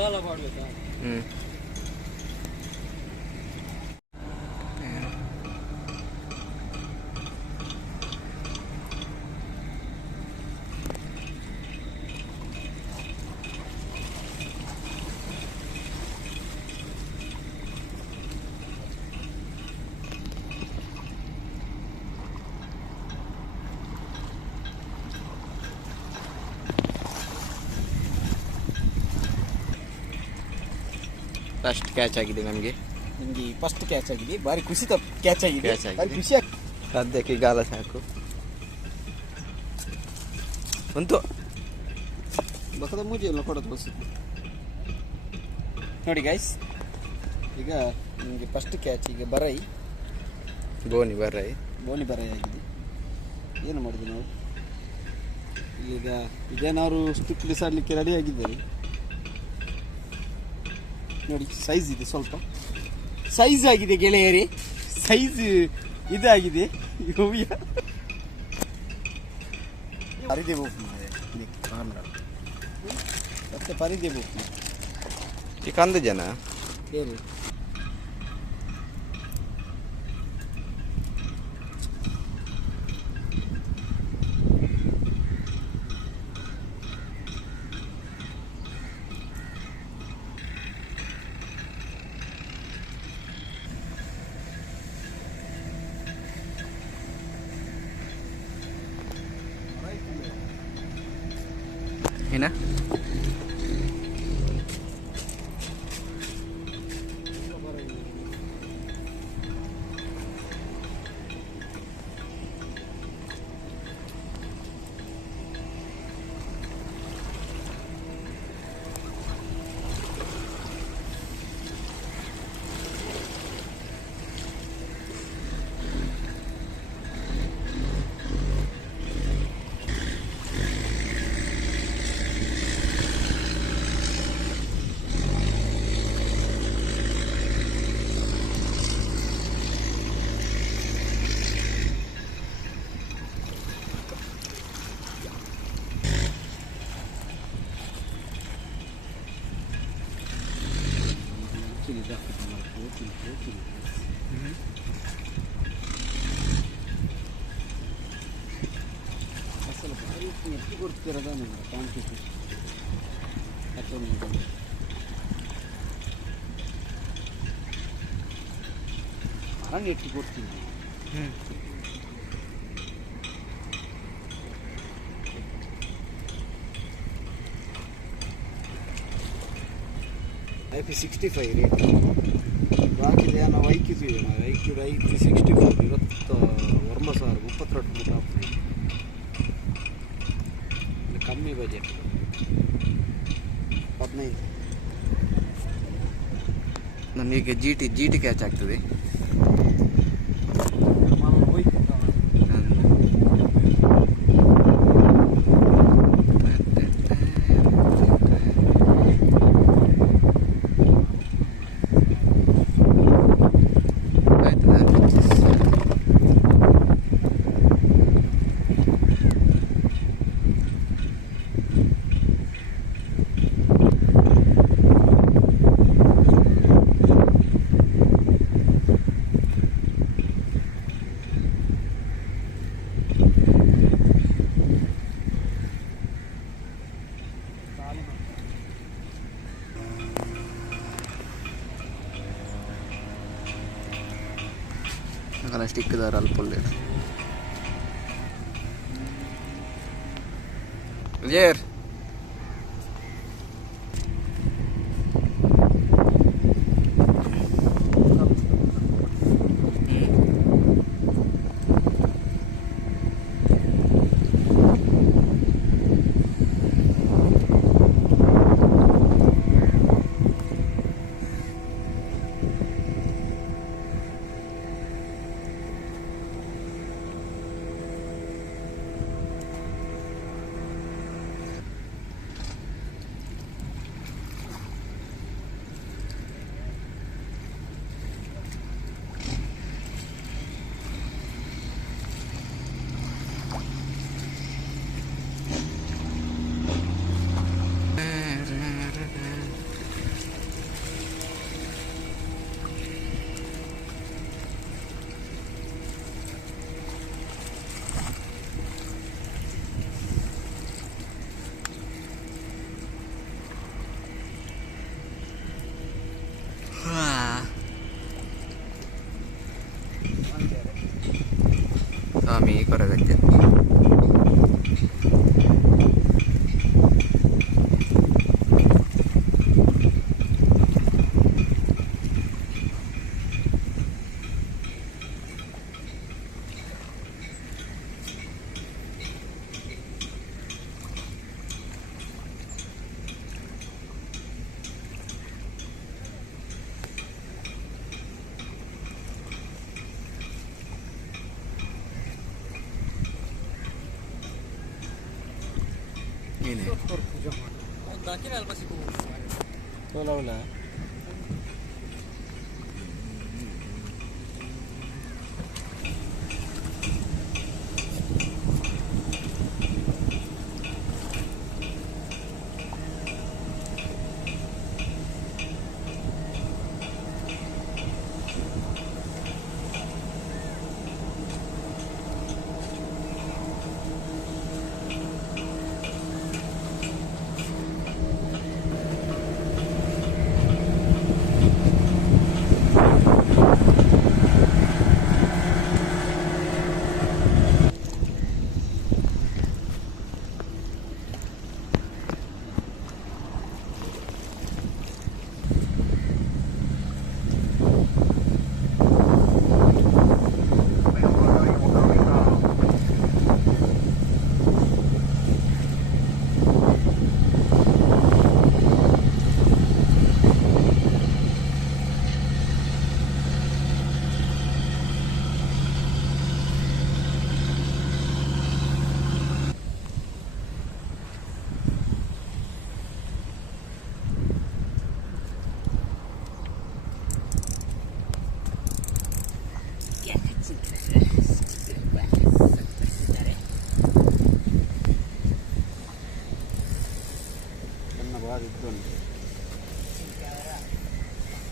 ಹ್ಞೂ first catch ಆಗಿದೆ ನಮಗೆ ಫಸ್ಟ್ ಕ್ಯಾಚ್ ಆಗಿದೆ. ಭಾರಿ ಖುಷಿ ಕ್ಯಾಚ್ ಆಗಿದೆ. ಖುಷಿ ಸದ್ಯಕ್ಕೆ ಗಾಲ ಸಾಕು ಬಂತು. ಬಸದ ಮೂಜಿ ಎಲ್ಲ ಕೊಡೋದು ಬಸ್ ನೋಡಿ ಗೈಸ್. ಈಗ ನಿಮಗೆ ಫಸ್ಟ್ ಕ್ಯಾಚ್ ಈಗ ಬೋನಿ ಬರೈ ಆಗಿದೆ. ಏನು ಮಾಡಿದ್ವಿ ನಾವು ಈಗ ಇದೇನಾದ್ರು ಸ್ಟಿಕ್ ಬಿಸಾಡಲಿಕ್ಕೆ ರೆಡಿ ಆಗಿದ್ದಾರೆ ನೋಡಿ. ಸೈಜ್ ಇದೆ, ಸ್ವಲ್ಪ ಸೈಜ್ ಆಗಿದೆ ಗೆಳೆಯರಿ, ಸೈಜ್ ಇದಾಗಿದೆ. ಮತ್ತೆ ಪರಿದೇವು ಈ ಕಂದ ಜನ ಏನು ಏನ అసలు ఎత్తి కొడుతురదా నేను కాంపిటీ అట్లా మరణ ఎత్తి కొడుతుంది. IP65 ರೇಟ್ ಬಾಕಿದೆ ನಾವು ಐಕ್ಯೂದು ಐಕ್ಯೂದು IP64 ಇವತ್ತು 9,032 ಟಾಪ್ ಕಮ್ಮಿ ಬಜೆಟ್ 15. ನಮಗೆ ಜಿ ಟಿ ಕ್ಯಾಚ್ ಆಗ್ತದೆ. അങ്ങനെ സ്റ്റിക്ക് തരാൻ പൊള്ളിയാണ് വിജയർ ಹೊರಗತ್ತೆ ini Ola.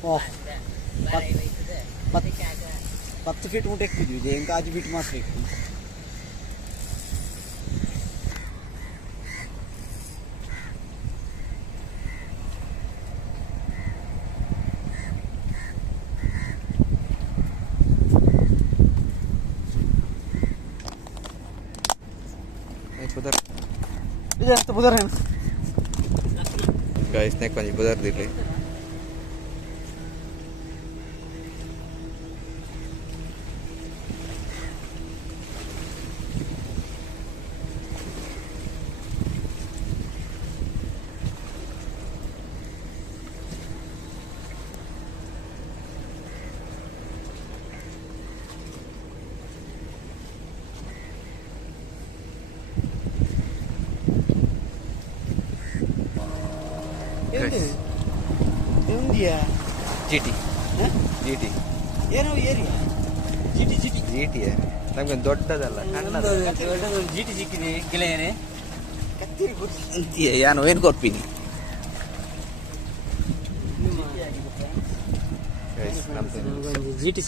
Oh, 10 ಫೀಟ್ ಊಟ ಎಕ್ಕಿದ್ವಿ ಇದೆ ಹೆಂಗೆ 5 ಫೀಟ್ ಮಾತ್ರ ಎಕ್ಕಿದ್ವಿ. putar putar guys naik panji putar dili India GT GT ಏನೋ ಏರಿಯಾ GT ನಮಗೆ ದೊಡ್ಡದಲ್ಲ ಸಣ್ಣದು GT ಸಿಕ್ಕಿದೆ ಗೆಳೆಯರೇ ಕತ್ತಿರಿ ಅಂತೀಯ ಯಾನು ಏನು ಕೊಡ್ತೀನಿ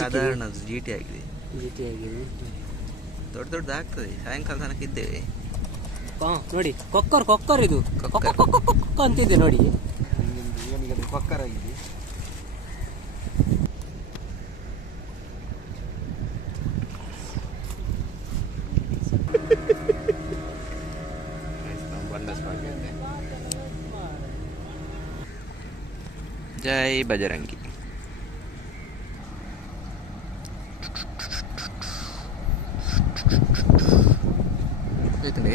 ಸಾಧಾರಣ GT ಆಗಿದೆ ದೊಡ್ಡ ಆಗ್ತದೆ ಸಾಯಂಕಾಲ ತನಕ ಇದ್ದೇವೆ ನೋಡಿ ಕೊಕ್ಕರ್ ಇದು ಕೊಕ್ಕ ಅಂತಿದೆ ನೋಡಿ ಕೊಕ್ಕರ್ ಆಗಿದೆ ಜೈ ಬಜರಂಗಿ ಐತಂడి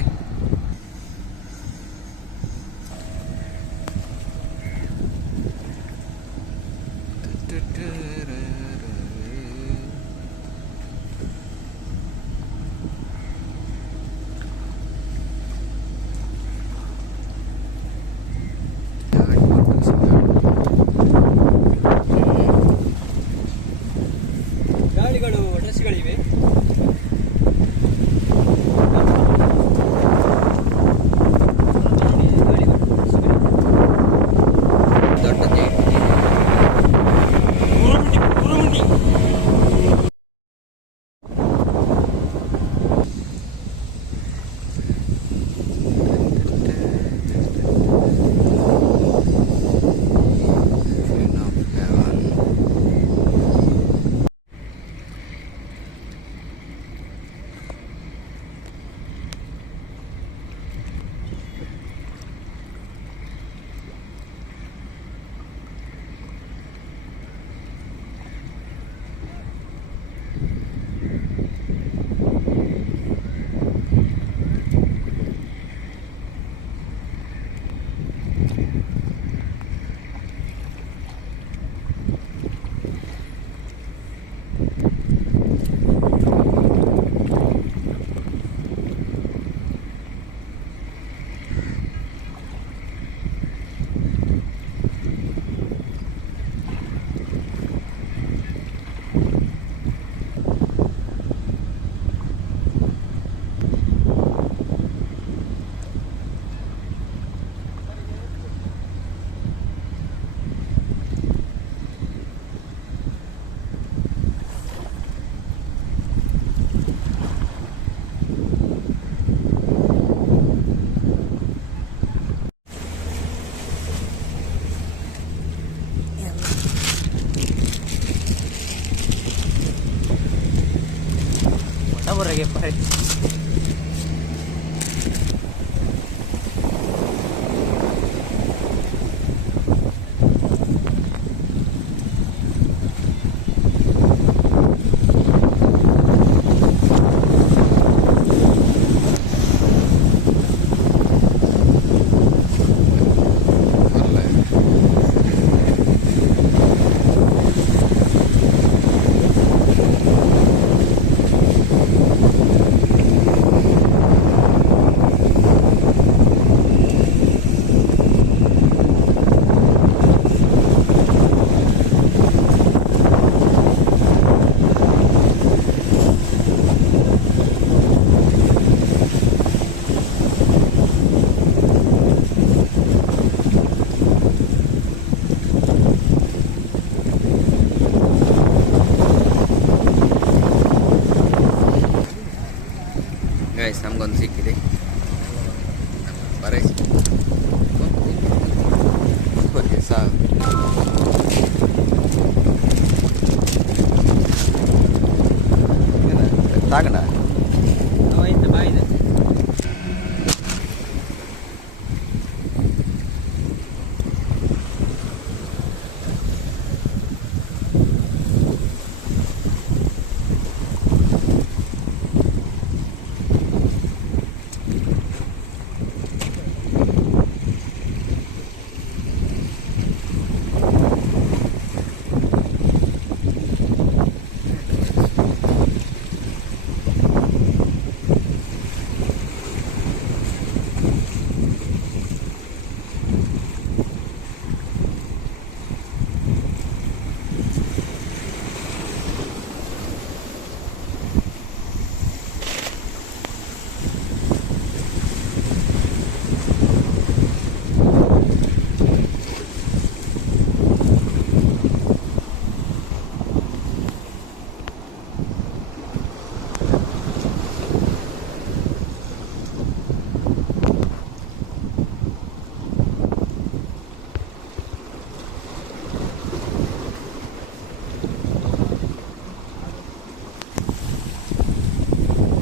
ಮಾರೆ. ಗೈಸ್ ನಮಗೊಂದು ಸಿಕ್ಕಿದೆ ಬರೀ ಓಕೆ ಸಾಕು. ತಾಗಣ ಆಯ್ತು ಬಾಯಿದೆ.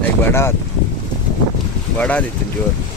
एक बड़ा दिತ್ತು ಜೋರು.